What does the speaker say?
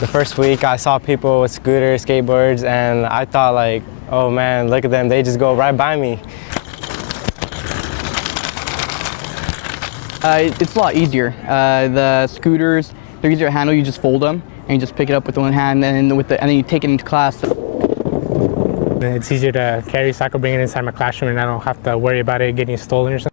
The first week I saw people with scooters, skateboards, and I thought like, oh man, look at them, they just go right by me. It's a lot easier. The scooters, they're easier to handle. You just fold them and you just pick it up with one hand, and then you take it into class. It's easier to carry, so I can bring it inside my classroom and I don't have to worry about it getting stolen or something.